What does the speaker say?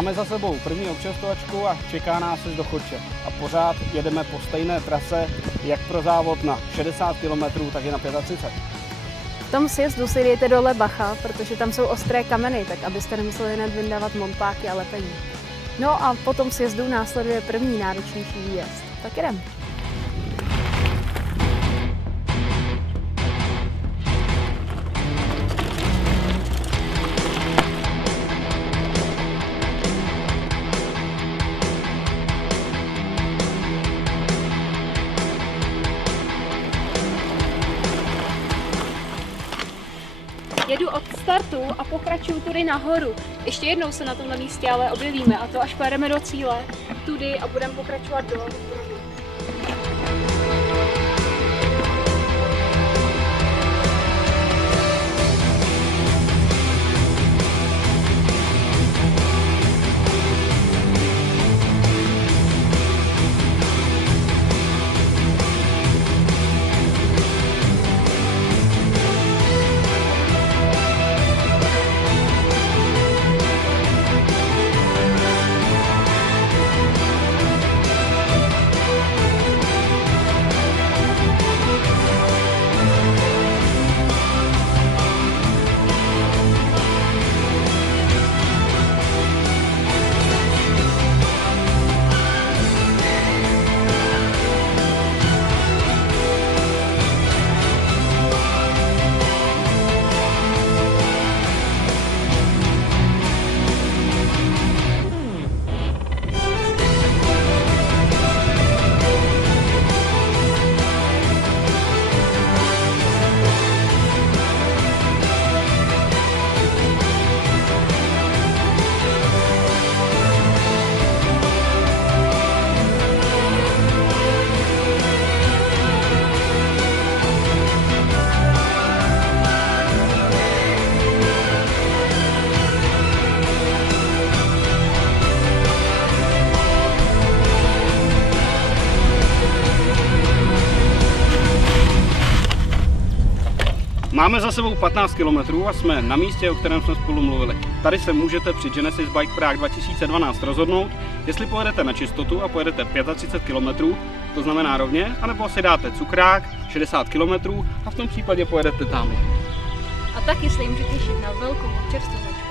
Máme za sebou první občerstvovačku a čeká nás jezd do Choče. A pořád jedeme po stejné trase, jak pro závod na 60 km, tak i na 35. V tom sjezdu si dejte dole bacha, protože tam jsou ostré kameny, tak abyste nemuseli hned vyndávat montpáky a lepení. No a po tom sjezdu následuje první náročnější výjezd. Tak jdem. Jedu od startu a pokračuju tudy nahoru. Ještě jednou se na tomhle místě ale objevíme, a to až pojedeme do cíle, tudy a budeme pokračovat dolů. Máme za sebou 15 km a jsme na místě, o kterém jsme spolu mluvili. Tady se můžete při Genesis Bike Prague 2012 rozhodnout, jestli pojedete na čistotu a pojedete 35 km, to znamená rovně, anebo si dáte cukrák 60 km a v tom případě pojedete tam. A taky se jim můžete těšit na velkou občerstvovačku.